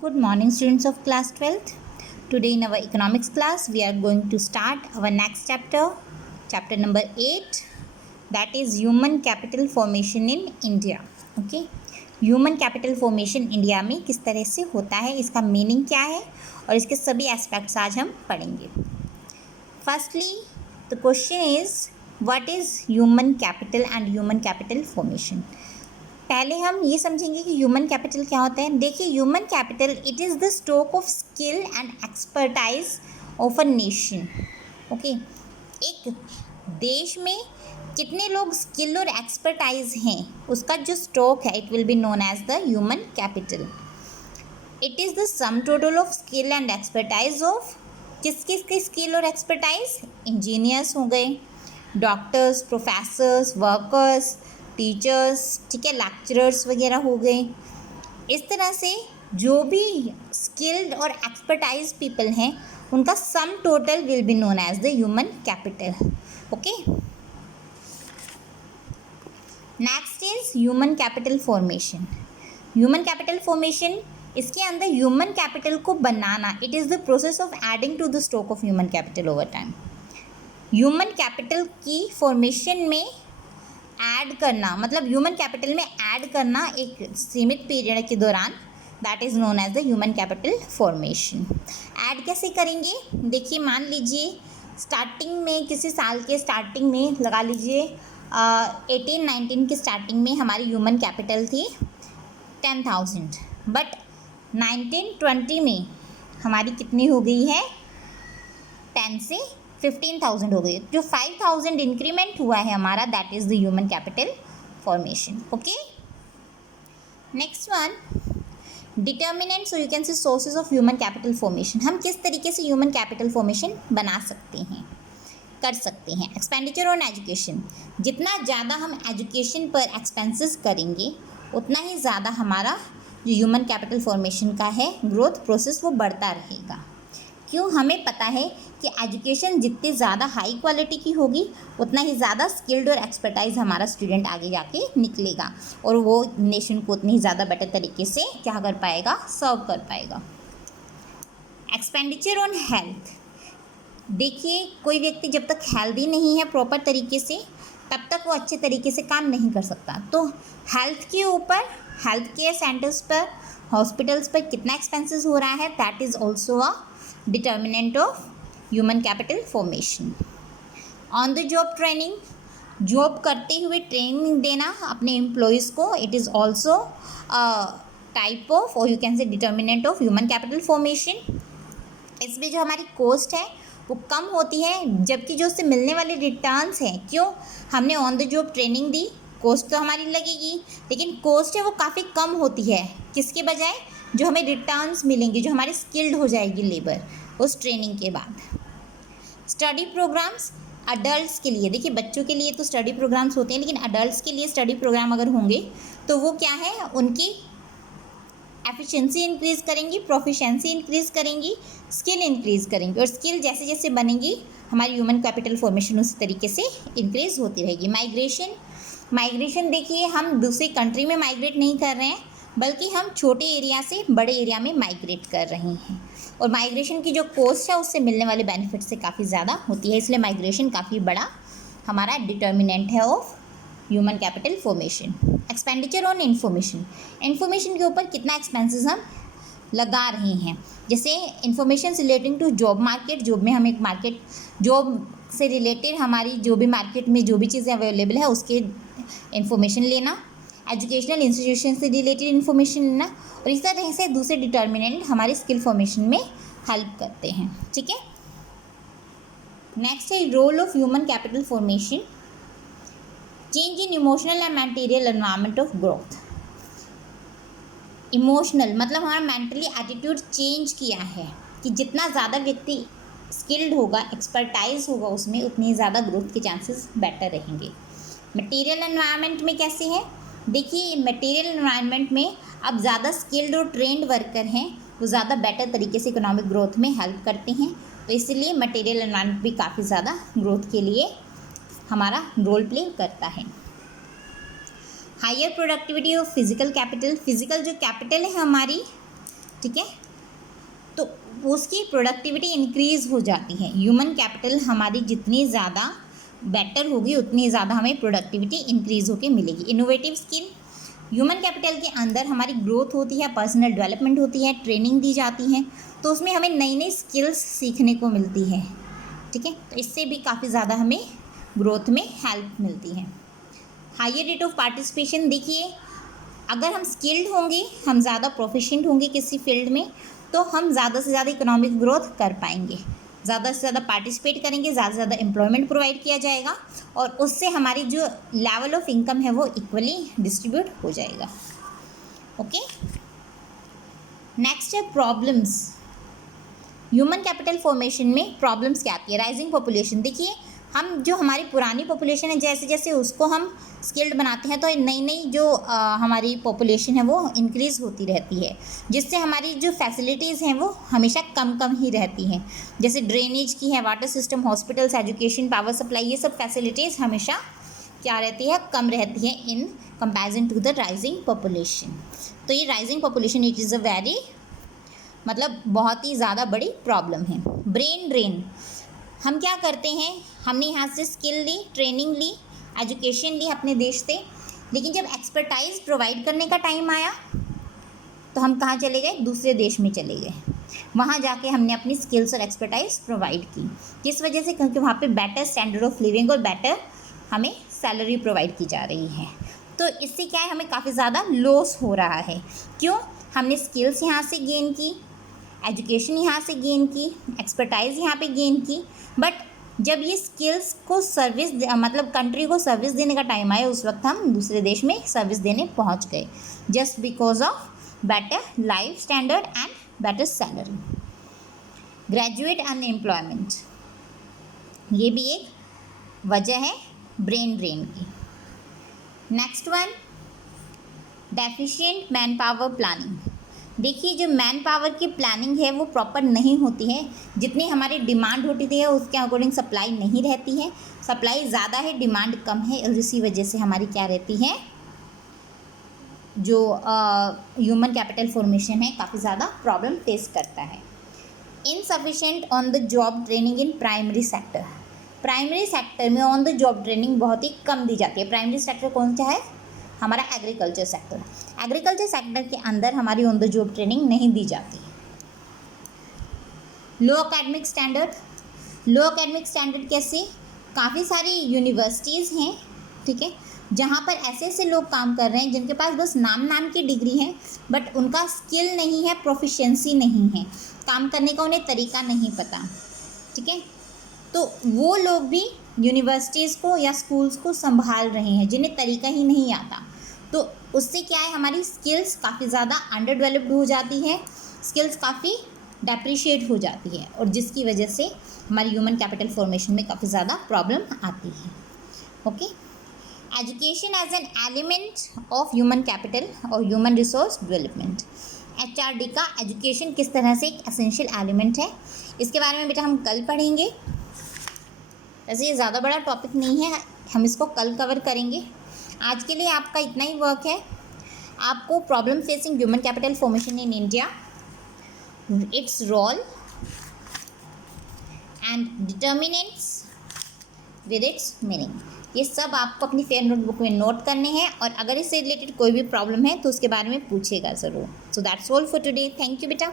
Good morning, students of class 12th. Today in our economics class, we are going to start our next chapter, chapter number 8, that is human capital formation in India. Okay, human capital formation India में किस तरह से होता है, इसका meaning क्या है और इसके सभी एस्पेक्ट्स आज हम पढ़ेंगे. Firstly the question is what is human capital and human capital formation. पहले हम ये समझेंगे कि ह्यूमन कैपिटल क्या होता है. देखिए, human capital it is the stock of skill and expertise of a nation. Okay, एक देश में कितने लोग स्किल और एक्सपर्टाइज हैं उसका जो स्टॉक है it will be known as the human capital. It is the sum total of skill and expertise of किस किस की स्किल और एक्सपर्टाइज. इंजीनियर्स हो गए, डॉक्टर्स, प्रोफेसर्स, वर्कर्स, टीचर्स, ठीक है, लेक्चरर्स वगैरह हो गए. इस तरह से जो भी स्किल्ड और एक्सपर्टाइज पीपल हैं उनका sum total will be known as the human capital. Okay, next is human capital formation. Human capital formation, इसके अंदर ह्यूमन कैपिटल को बनाना, it is the process of adding to the stock of human capital over time. Human capital की formation में add करना, मतलब human capital में add करना एक सीमित पीरियड के दौरान, that is known as the human capital formation. Add कैसे करेंगे? देखिए, मान लीजिए स्टार्टिंग में, किसी साल के स्टार्टिंग में लगा लीजिए 18-19 के स्टार्टिंग में हमारी ह्यूमन कैपिटल थी 10,000, बट 1920 में हमारी कितनी हो गई है? 10 से 15,000 हो गई. जो 5,000 इंक्रीमेंट हुआ है हमारा, that is the human capital formation. Okay, next one, determinants और you can say sources of human capital formation. हम किस तरीके से ह्यूमन कैपिटल फॉर्मेशन बना सकते हैं, कर सकते हैं. एक्सपेंडिचर ऑन एजुकेशन, जितना ज़्यादा हम एजुकेशन पर एक्सपेंसेस करेंगे उतना ही ज़्यादा हमारा जो ह्यूमन कैपिटल फॉर्मेशन का है ग्रोथ प्रोसेस वो बढ़ता रहेगा. क्यों? हमें पता है कि एजुकेशन जितनी ज़्यादा हाई क्वालिटी की होगी उतना ही ज़्यादा स्किल्ड और एक्सपर्टाइज हमारा स्टूडेंट आगे जाके निकलेगा और वो नेशन को उतनी ही ज़्यादा बेटर तरीके से क्या कर पाएगा, सर्व कर पाएगा. एक्सपेंडिचर ऑन हेल्थ, देखिए कोई व्यक्ति जब तक हेल्दी नहीं है प्रॉपर तरीके से तब तक वो अच्छे तरीके से काम नहीं कर सकता. तो हेल्थ के ऊपर, हेल्थ केयर सेंटर्स पर, हॉस्पिटल्स पर कितना एक्सपेंसेस हो रहा है, that is also a determinant of human capital formation. On the job training, जॉब करते हुए ट्रेनिंग देना अपने एम्प्लॉयज़ को, it is also type of, और you can say determinant of human capital formation. इसमें जो हमारी कॉस्ट है वो कम होती है, जबकि जो उससे मिलने वाले रिटर्न्स हैं, क्यों? हमने on the job training the, cost तो हमारी लगेगी, लेकिन कॉस्ट है वो काफ़ी कम होती है किसके बजाय, जो हमें रिटर्न्स मिलेंगे, जो हमारी स्किल्ड हो जाएगी लेबर उस ट्रेनिंग के बाद. स्टडी प्रोग्राम्स अडल्ट्स के लिए, देखिए बच्चों के लिए तो स्टडी प्रोग्राम्स होते हैं, लेकिन अडल्ट्स के लिए स्टडी प्रोग्राम अगर होंगे तो वो क्या है, उनकी एफिशिएंसी इंक्रीज़ करेंगी, प्रोफिशिएंसी इंक्रीज़ करेंगी, स्किल इंक्रीज़ करेंगी, और स्किल जैसे जैसे बनेंगी हमारी ह्यूमन कैपिटल फॉर्मेशन उसी तरीके से इंक्रीज़ होती रहेगी. माइग्रेशन देखिए, हम दूसरी कंट्री में माइग्रेट नहीं कर रहे हैं बल्कि हम छोटे एरिया से बड़े एरिया में माइग्रेट कर रहे हैं, और माइग्रेशन की जो कॉस्ट है उससे मिलने वाले बेनिफिट से काफ़ी ज़्यादा होती है, इसलिए माइग्रेशन काफ़ी बड़ा हमारा डिटर्मिनेंट है of human capital formation. Expenditure on information के ऊपर कितना एक्सपेंसेस हम लगा रहे हैं. जैसे information relating to job market, job में हम एक मार्केट, जॉब से रिलेटेड हमारी जो भी मार्केट में जो भी चीज़ें अवेलेबल है उसके इन्फॉर्मेशन लेना, एजुकेशनल इंस्टीट्यूशन से रिलेटेड इन्फॉर्मेशन लेना, और इस तरह से दूसरे डिटर्मिनेंट हमारी स्किल फॉर्मेशन में हेल्प करते हैं. ठीक है, नेक्स्ट है role of human capital formation. Change in emotional and material environment of growth. Emotional मतलब हमारा मेंटली एटीट्यूड चेंज किया है कि जितना ज़्यादा व्यक्ति स्किल्ड होगा, एक्सपर्टाइज होगा उसमें, उतनी ज़्यादा ग्रोथ के चांसेस बेटर रहेंगे. मटेरियल एनवायरनमेंट में कैसे है? देखिए, मटेरियल एनवायरनमेंट में अब ज़्यादा स्किल्ड और ट्रेंड वर्कर हैं, वो ज़्यादा बेटर तरीके से इकोनॉमिक ग्रोथ में हेल्प करते हैं, तो इसलिए मटेरियल एनवायरनमेंट भी काफ़ी ज़्यादा ग्रोथ के लिए हमारा रोल प्ले करता है. Higher productivity of physical capital, physical जो कैपिटल है हमारी ठीक है, तो उसकी प्रोडक्टिविटी इंक्रीज़ हो जाती है। ह्यूमन कैपिटल हमारी जितनी ज़्यादा बेटर होगी उतनी ज़्यादा हमें प्रोडक्टिविटी इंक्रीज़ होकर मिलेगी। इनोवेटिव स्किल, ह्यूमन कैपिटल के अंदर हमारी ग्रोथ होती है, पर्सनल डेवलपमेंट होती है, ट्रेनिंग दी जाती है, तो उसमें हमें नई नई स्किल्स सीखने को मिलती है। ठीक है, तो इससे भी काफ़ी ज़्यादा हमें ग्रोथ में हेल्प मिलती है। हायर रेट ऑफ पार्टिसिपेशन, देखिए अगर हम स्किल्ड होंगे, हम ज़्यादा प्रोफिशिएंट होंगे किसी फील्ड में, तो हम ज़्यादा से ज़्यादा इकोनॉमिक ग्रोथ कर पाएंगे। ज़्यादा से ज़्यादा पार्टिसिपेट करेंगे, ज़्यादा से ज़्यादा एम्प्लॉयमेंट प्रोवाइड किया जाएगा और उससे हमारी जो लेवल ऑफ इनकम है वो इक्वली डिस्ट्रीब्यूट हो जाएगा। ओके, नेक्स्ट है प्रॉब्लम्स। ह्यूमन कैपिटल फॉर्मेशन में प्रॉब्लम्स क्या आती है? राइजिंग पॉपुलेशन, देखिए हम जो हमारी पुरानी पॉपुलेशन है जैसे जैसे उसको हम स्किल्ड बनाते हैं तो नई नई जो हमारी पॉपुलेशन है वो इंक्रीज़ होती रहती है, जिससे हमारी जो फैसिलिटीज़ हैं वो हमेशा कम कम ही रहती हैं। जैसे ड्रेनेज की है, water system, hospitals, education, power supply, ये सब फैसिलिटीज़ हमेशा क्या रहती है? कम रहती है in comparison to the rising population. तो ये rising population it is a very मतलब बहुत ही ज़्यादा बड़ी प्रॉब्लम है। ब्रेन ड्रेन, हम क्या करते हैं, हमने यहाँ से स्किल ली, ट्रेनिंग ली, एजुकेशन ली अपने देश से, लेकिन जब एक्सपर्टाइज प्रोवाइड करने का टाइम आया तो हम कहाँ चले गए? दूसरे देश में चले गए। वहाँ जाके हमने अपनी स्किल्स और एक्सपर्टाइज प्रोवाइड की। किस वजह से? क्योंकि वहाँ पे बेटर स्टैंडर्ड ऑफ लिविंग और बेटर हमें सैलरी प्रोवाइड की जा रही है। तो इससे क्या है, हमें काफ़ी ज़्यादा लॉस हो रहा है। क्यों? हमने स्किल्स यहाँ से गेन की, एजुकेशन यहाँ से गेन की, एक्सपर्टाइज यहाँ पे गेन की, बट जब ये स्किल्स को सर्विस मतलब कंट्री को सर्विस देने का टाइम आया उस वक्त हम दूसरे देश में सर्विस देने पहुँच गए, just because of better life standard and better salary. Graduate unemployment, ये भी एक वजह है ब्रेन ड्रेन की। Next one, deficient man power planning. देखिए जो मैन पावर की प्लानिंग है वो प्रॉपर नहीं होती है, जितनी हमारी डिमांड होती है उसके अकॉर्डिंग सप्लाई नहीं रहती है। सप्लाई ज़्यादा है, डिमांड कम है, और इसी वजह से हमारी क्या रहती है, जो ह्यूमन कैपिटल फॉर्मेशन है काफ़ी ज़्यादा प्रॉब्लम फेस करता है। Insufficient on the job training in primary sector, primary sector में ऑन द जॉब ट्रेनिंग बहुत ही कम दी जाती है। प्राइमरी सेक्टर कौन सा है? हमारा एग्रीकल्चर सेक्टर। एग्रीकल्चर सेक्टर के अंदर हमारी ऑन द जॉब ट्रेनिंग नहीं दी जाती। लो एकेडमिक स्टैंडर्ड, लो एकेडमिक स्टैंडर्ड कैसे? काफ़ी सारी यूनिवर्सिटीज़ हैं, ठीक है, जहाँ पर ऐसे ऐसे लोग काम कर रहे हैं जिनके पास बस नाम की डिग्री है, बट उनका स्किल नहीं है, प्रोफिशिएंसी नहीं है, काम करने का उन्हें तरीका नहीं पता। ठीक है, तो वो लोग भी यूनिवर्सिटीज़ को या स्कूल्स को संभाल रहे हैं जिन्हें तरीका ही नहीं आता। तो उससे क्या है, हमारी स्किल्स काफ़ी ज़्यादा अंडर डेवलप्ड हो जाती है, स्किल्स काफ़ी डेप्रिशिएट हो जाती है, और जिसकी वजह से हमारी ह्यूमन कैपिटल फॉर्मेशन में काफ़ी ज़्यादा प्रॉब्लम आती है। Okay, education as an element of human capital और ह्यूमन रिसोर्स डेवलपमेंट। HRD का एजुकेशन किस तरह से एक एसेंशियल एलिमेंट है, इसके बारे में बेटा हम कल पढ़ेंगे। वैसे ये ज़्यादा बड़ा टॉपिक नहीं है, हम इसको कल कवर करेंगे। आज के लिए आपका इतना ही वर्क है। आपको problem facing human capital formation in India, its role and determinants with its meaning, ये सब आपको अपनी फेयर नोटबुक में नोट करने हैं, और अगर इससे रिलेटेड कोई भी प्रॉब्लम है तो उसके बारे में पूछेगा ज़रूर। So that's all for today. Thank you बेटा।